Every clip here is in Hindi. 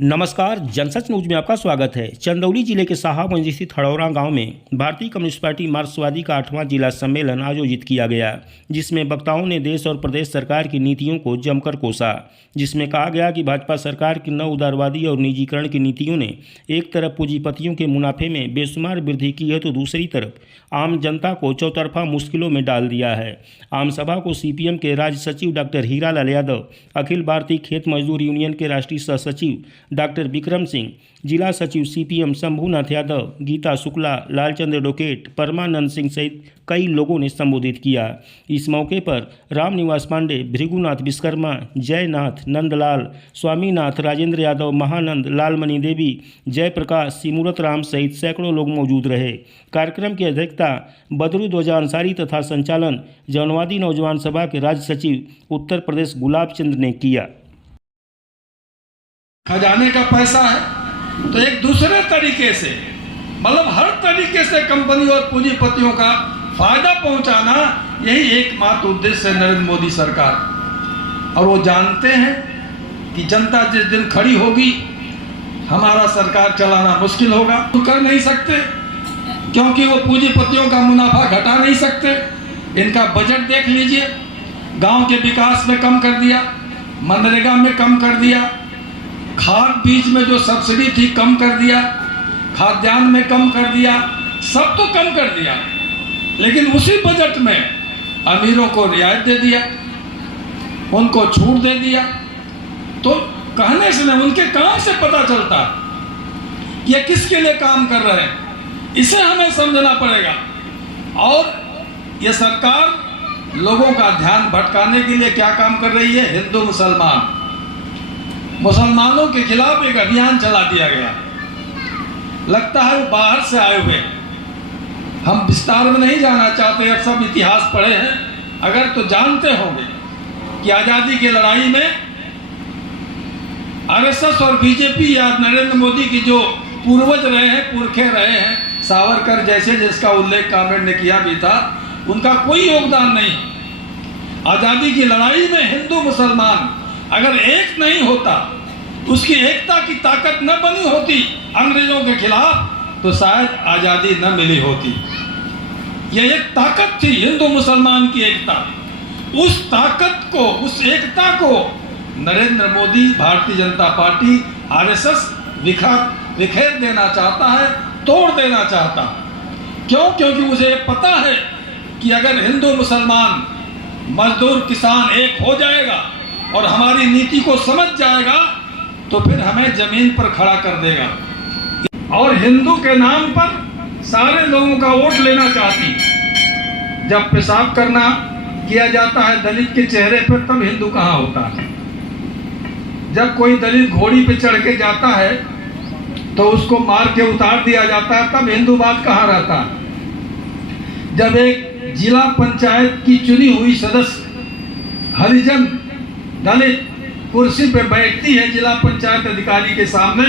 नमस्कार, जनसच न्यूज में आपका स्वागत है। चंदौली जिले के साहाबगंज स्थित हड़ौरा गांव में भारतीय कम्युनिस्ट पार्टी मार्क्सवादी का 8वां जिला सम्मेलन आयोजित किया गया, जिसमें वक्ताओं ने देश और प्रदेश सरकार की नीतियों को जमकर कोसा। जिसमें कहा गया कि भाजपा सरकार की नव उदारवादी और निजीकरण की नीतियों ने एक तरफ पूंजीपतियों के मुनाफे में बेशुमार वृद्धि की है, तो दूसरी तरफ आम जनता को चौतरफा मुश्किलों में डाल दिया है। आम सभा को सीपीएम के राज्य सचिव डॉक्टर हीरालाल यादव, अखिल भारतीय खेत मजदूर यूनियन के राष्ट्रीय सह सचिव डॉक्टर विक्रम सिंह, जिला सचिव सीपीएम शंभूनाथ यादव, गीता शुक्ला, लालचंद्र डोकेट, परमानंद सिंह सहित कई लोगों ने संबोधित किया। इस मौके पर रामनिवास पांडे, भृगुनाथ विश्वकर्मा, जयनाथ, नंदलाल, स्वामीनाथ, राजेंद्र यादव, महानंद, लालमणि देवी, जयप्रकाश, सिमूरत राम सहित सैकड़ों लोग मौजूद रहे। कार्यक्रम की अध्यक्षता बदरुद्दोजा अंसारी तथा संचालन जनवादी नौजवान सभा के राज्य सचिव उत्तर प्रदेश गुलाब चंद ने किया। खजाने का पैसा है तो एक दूसरे तरीके से, मतलब हर तरीके से कंपनी और पूंजीपतियों का फायदा पहुंचाना, यही एकमात्र उद्देश्य है नरेंद्र मोदी सरकार। और वो जानते हैं कि जनता जिस दिन खड़ी होगी, हमारा सरकार चलाना मुश्किल होगा। तो कर नहीं सकते, क्योंकि वो पूंजीपतियों का मुनाफा घटा नहीं सकते। इनका बजट देख लीजिए, गांव के विकास में कम कर दिया, मनरेगा में कम कर दिया, खाद बीज में जो सब्सिडी थी कम कर दिया, खाद्यान्न में कम कर दिया, सब तो कम कर दिया। लेकिन उसी बजट में अमीरों को रियायत दे दिया, उनको छूट दे दिया। तो कहने से नहीं, उनके काम से पता चलता है कि ये किसके लिए काम कर रहे हैं। इसे हमें समझना पड़ेगा। और ये सरकार लोगों का ध्यान भटकाने के लिए क्या काम कर रही है? हिंदू मुसलमानों के खिलाफ एक अभियान चला दिया गया। लगता है वो बाहर से आए हुए। हम विस्तार में नहीं जाना चाहते, अब सब इतिहास पढ़े हैं। अगर तो जानते होंगे कि आज़ादी की लड़ाई में आरएसएस और बीजेपी या नरेंद्र मोदी की जो पूर्वज रहे हैं, पुरखे रहे हैं, सावरकर जैसे, जिसका उल्लेख कामरेड ने किया भी था, उनका कोई योगदान नहीं। आज़ादी की लड़ाई में हिंदू मुसलमान अगर एक नहीं होता, उसकी एकता की ताकत न बनी होती अंग्रेजों के खिलाफ, तो शायद आज़ादी न मिली होती। यह एक ताकत थी हिंदू मुसलमान की एकता। उस ताकत को, उस एकता को नरेंद्र मोदी, भारतीय जनता पार्टी, आरएसएस विखेर देना चाहता है, तोड़ देना चाहता है। क्यों? क्योंकि मुझे पता है कि अगर हिंदू मुसलमान, मजदूर, किसान एक हो जाएगा और हमारी नीति को समझ जाएगा, तो फिर हमें जमीन पर खड़ा कर देगा। और हिंदू के नाम पर सारे लोगों का वोट लेना चाहती। जब पेशाब करना किया जाता है दलित के चेहरे पर, तब हिंदू कहाँ होता है? जब कोई दलित घोड़ी पे चढ़ के जाता है तो उसको मार के उतार दिया जाता है, तब हिंदूवाद कहाँ रहता है? जब एक जिला पंचायत की चुनी हुई सदस्य हरिजन दलित कुर्सी पे बैठती है जिला पंचायत अधिकारी के सामने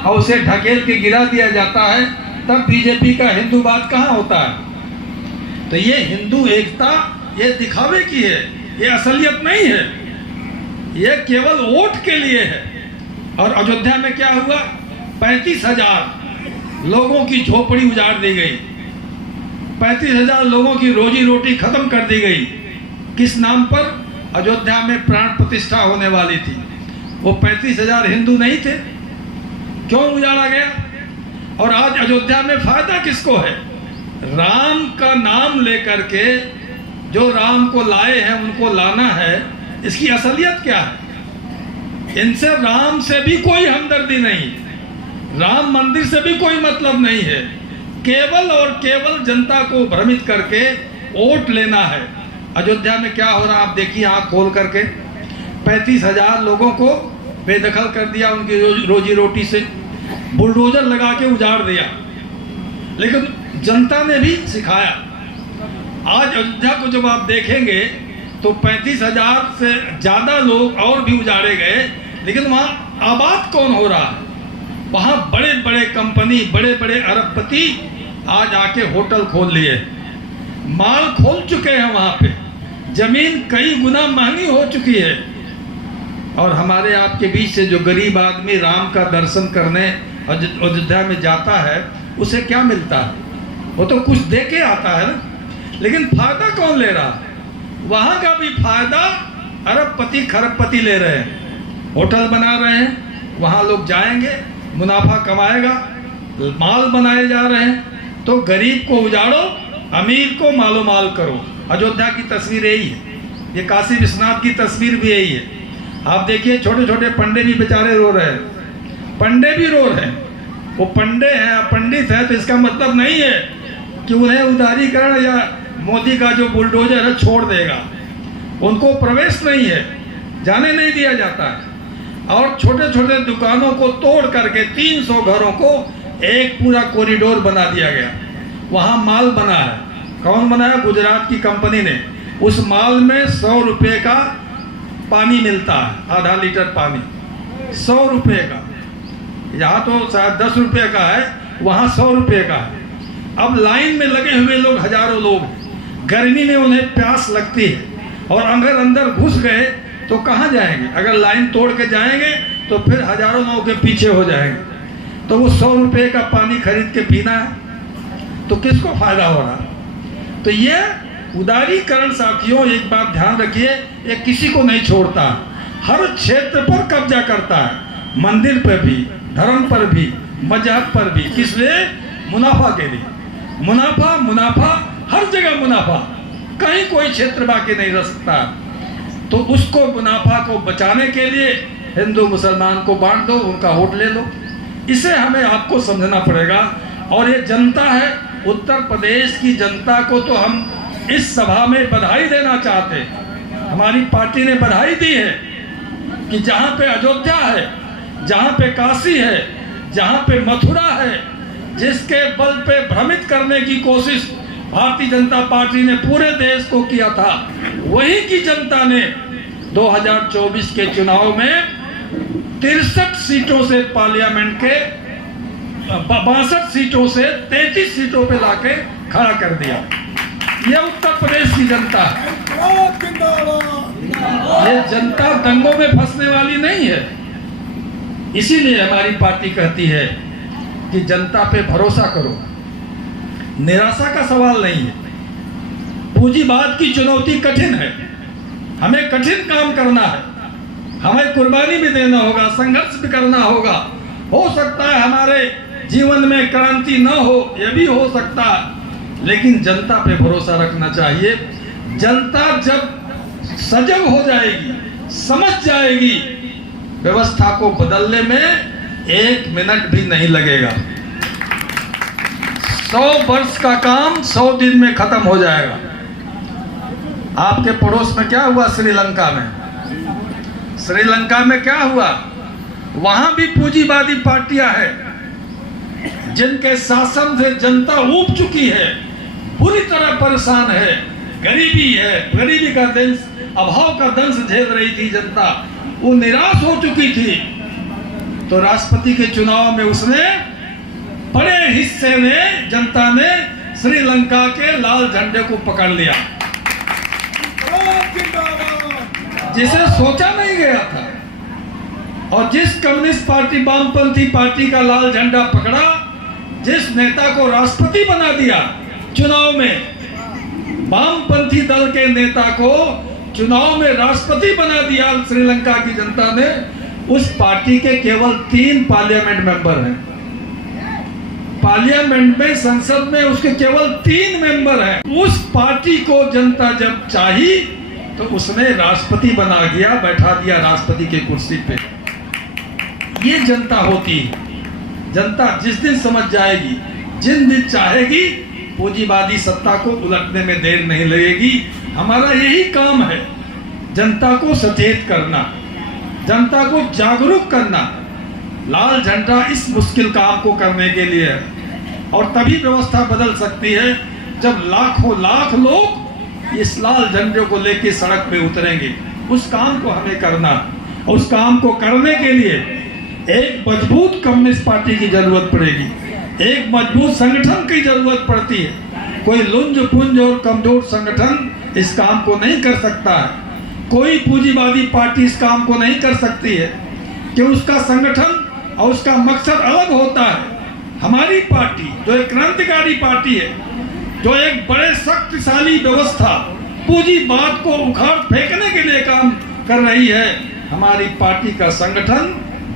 और उसे ढकेल के गिरा दिया जाता है, तब बीजेपी का हिंदूवाद कहाँ होता है? तो ये हिंदू एकता ये दिखावे की है, ये असलियत नहीं है, ये केवल वोट के लिए है। और अयोध्या में क्या हुआ? 35,000 लोगों की झोपड़ी उजाड़ दी गई, 35,000 लोगों की रोजी रोटी खत्म कर दी गई। किस नाम पर? अयोध्या में प्राण प्रतिष्ठा होने वाली थी। वो 35,000 हिंदू नहीं थे? क्यों उजाड़ा गया? और आज अयोध्या में फायदा किसको है? राम का नाम लेकर के जो राम को लाए हैं, उनको लाना है। इसकी असलियत क्या है? इनसे राम से भी कोई हमदर्दी नहीं, राम मंदिर से भी कोई मतलब नहीं है। केवल और केवल जनता को भ्रमित करके वोट लेना है। अयोध्या में क्या हो रहा है आप देखिए, आँख खोल करके 35,000 लोगों को बेदखल कर दिया, उनकी रोजी रोटी से बुलडोजर लगा के उजाड़ दिया। लेकिन जनता ने भी सिखाया। आज अयोध्या को जब आप देखेंगे तो 35,000 से ज़्यादा लोग और भी उजाड़े गए, लेकिन वहाँ आबाद कौन हो रहा है? वहाँ बड़े बड़े कंपनी, बड़े बड़े अरबपति आज आके होटल खोल लिए, माल खोल चुके हैं। वहाँ पे जमीन कई गुना महंगी हो चुकी है। और हमारे आपके बीच से जो गरीब आदमी राम का दर्शन करने अयोध्या में जाता है उसे क्या मिलता है? वो तो कुछ दे के आता है ना, लेकिन फायदा कौन ले रहा है? वहाँ का भी फायदा अरबपति खरबपति ले रहे हैं। होटल बना रहे हैं, वहाँ लोग जाएंगे, मुनाफा कमाएगा, माल बनाए जा रहे हैं। तो गरीब को उजाड़ो, अमीर को मालो माल करो। अयोध्या की तस्वीर यही है, ये काशी विश्वनाथ की तस्वीर भी यही है। आप देखिए छोटे छोटे पंडे भी बेचारे रो रहे हैं, पंडे भी रो रहे हैं। वो पंडे हैं, पंडित हैं, तो इसका मतलब नहीं है कि उन्हें उदारीकरण या मोदी का जो बुलडोजर है छोड़ देगा। उनको प्रवेश नहीं है, जाने नहीं दिया जाता है। और छोटे छोटे दुकानों को तोड़ करके 300 घरों को एक पूरा कॉरिडोर बना दिया गया। वहाँ माल बना है। कौन बनाया? गुजरात की कंपनी ने। उस माल में 100 रुपये का पानी मिलता है, आधा लीटर पानी 100 रुपये का। यहाँ तो शायद 10 रुपये का है, वहाँ 100 रुपये का है। अब लाइन में लगे हुए लोग हजारों लोग, गर्मी में उन्हें प्यास लगती है, और अगर अंदर घुस गए तो कहाँ जाएंगे? अगर लाइन तोड़ के जाएंगे तो फिर हजारों लोगों के पीछे हो जाएंगे। तो वो 100 रुपये का पानी खरीद के पीना है, तो किसको फायदा हो रहा? तो ये उदारीकरण साथियों, एक बात ध्यान रखिए, ये किसी को नहीं छोड़ता, हर क्षेत्र पर कब्जा करता है। मंदिर पर भी, धर्म पर भी, मजहब पर भी। किस लिए? मुनाफा के लिए। मुनाफा मुनाफा, हर जगह मुनाफा, कहीं कोई क्षेत्र बाकी नहीं रह सकता। तो उसको, मुनाफा को बचाने के लिए हिंदू मुसलमान को बांट दो, उनका वोट ले लो। इसे हमें आपको समझना पड़ेगा। और ये जनता है, उत्तर प्रदेश की जनता को तो हम इस सभा में बधाई देना चाहते हैं। हमारी पार्टी ने बधाई दी है कि जहाँ पे अयोध्या है, जहाँ पे काशी है, जहाँ पे मथुरा है, जिसके बल पे भ्रमित करने की कोशिश भारतीय जनता पार्टी ने पूरे देश को किया था, वही की जनता ने 2024 के चुनाव में 63 सीटों से पार्लियामेंट के 62 सीटों से 33 सीटों पे लाके खड़ा कर दिया। ये उत्तर प्रदेश की जनता है। ये जनता दंगों में फंसने वाली नहीं है। इसीलिए हमारी पार्टी कहती है कि जनता पे भरोसा करो, निराशा का सवाल नहीं है। पूंजीवाद की चुनौती कठिन है, हमें कठिन काम करना है, हमें कुर्बानी भी देना होगा, संघर्ष भी करना होगा। हो सकता है हमारे जीवन में क्रांति न हो, यह भी हो सकता है, लेकिन जनता पे भरोसा रखना चाहिए। जनता जब सजग हो जाएगी, समझ जाएगी, व्यवस्था को बदलने में 1 मिनट भी नहीं लगेगा। 100 वर्ष का काम 100 दिन में खत्म हो जाएगा। आपके पड़ोस में क्या हुआ? श्रीलंका में। श्रीलंका में क्या हुआ? वहां भी पूंजीवादी पार्टियां हैं जिनके शासन से जनता ऊब चुकी है, पूरी तरह परेशान है, गरीबी है, गरीबी का दंश, अभाव का दंश झेल रही थी जनता, वो निराश हो चुकी थी। तो राष्ट्रपति के चुनाव में उसने, बड़े हिस्से ने, जनता ने श्रीलंका के लाल झंडे को पकड़ लिया, जिसे सोचा नहीं गया था। और जिस कम्युनिस्ट पार्टी, वामपंथी पार्टी का लाल झंडा पकड़ा, जिस नेता को राष्ट्रपति बना दिया चुनाव में, वामपंथी दल के नेता को चुनाव में राष्ट्रपति बना दिया श्रीलंका की जनता ने, उस पार्टी के केवल 3 पार्लियामेंट मेंबर हैं। पार्लियामेंट में, संसद में उसके केवल 3 मेंबर हैं। उस पार्टी को जनता जब चाही तो उसने राष्ट्रपति बना दिया, बैठा दिया राष्ट्रपति की कुर्सी पे। ये जनता होती है। जनता जिस दिन समझ जाएगी, जिन दिन चाहेगी, पूंजीवादी सत्ता को उलटने में देर नहीं लगेगी। हमारा यही काम है, जनता को सचेत करना, जनता को जागरूक करना। लाल झंडा इस मुश्किल काम को करने के लिए है, और तभी व्यवस्था बदल सकती है जब लाखों लाख लोग इस लाल झंडे को लेकर सड़क पे उतरेंगे। उस काम को हमें करना, और उस काम को करने के लिए एक मजबूत कम्युनिस्ट पार्टी की जरूरत पड़ेगी, एक मजबूत संगठन की जरूरत पड़ती है। कोई लुंज पुंज और कमजोर संगठन इस काम को नहीं कर सकता है। कोई पूंजीवादी पार्टी इस काम को नहीं कर सकती है कि उसका संगठन और उसका मकसद अलग होता है। हमारी पार्टी जो एक क्रांतिकारी पार्टी है, जो एक बड़े शक्तिशाली व्यवस्था पूंजीवाद को उखाड़ फेंकने के लिए काम कर रही है, हमारी पार्टी का संगठन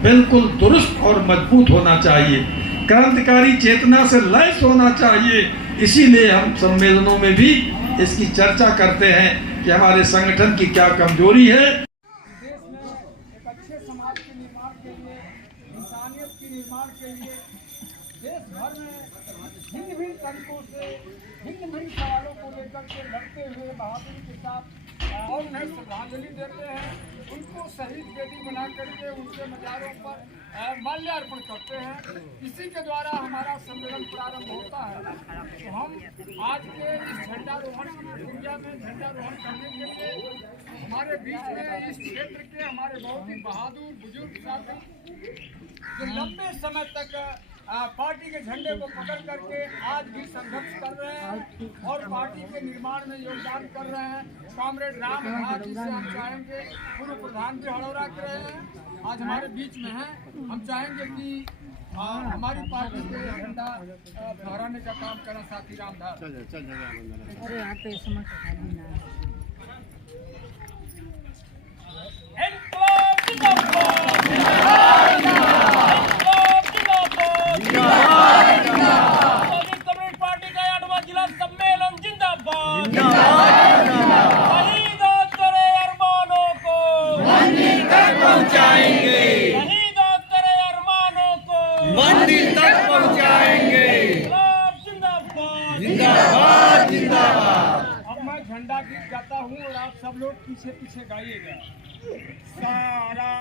बिल्कुल दुरुस्त और मजबूत होना चाहिए, क्रांतिकारी चेतना से लैस होना चाहिए। इसीलिए हम सम्मेलनों में भी इसकी चर्चा करते हैं कि हमारे संगठन की क्या कमजोरी है। देश में एक अच्छे समाज के निर्माण के लिए, इंसानियत के निर्माण के लिए देश भर में भिन्न भिन्न तरीकों से भिन्न भिन्न सवालों को लेकर के लड़ते हुए बहादुरी के साथ और उन्हें श्रद्धांजलि देते हैं, उनको शहीद बेदी बना करके उनके मजारों पर माल्यार्पण करते हैं। इसी के द्वारा हमारा सम्मेलन प्रारंभ होता है। तो हम आज के इस झंडारोहण दुनिया में झंडारोहण करने के लिए हमारे बीच में इस क्षेत्र के हमारे बहुत ही बहादुर बुजुर्ग साथी जो लंबे समय तक पार्टी के झंडे को पकड़ करके आज भी संघर्ष कर रहे हैं और पार्टी के निर्माण में योगदान कर रहे हैं। कॉमरेड राम भाग जिसे हम चाहेंगे, पूर्व प्रधान भी हड़ौरा के रहे हैं, आज हमारे बीच में हैं। हम चाहेंगे कि हमारी पार्टी के झंडा फहराने का काम करें साथी रामधार। अरे यहाँ पे समझ मंदिर तक पहुंचाएंगे। जिंदाबाद जिंदाबाद। अब मैं झंडा गीत गाता हूँ और आप सब लोग पीछे पीछे गाइएगा।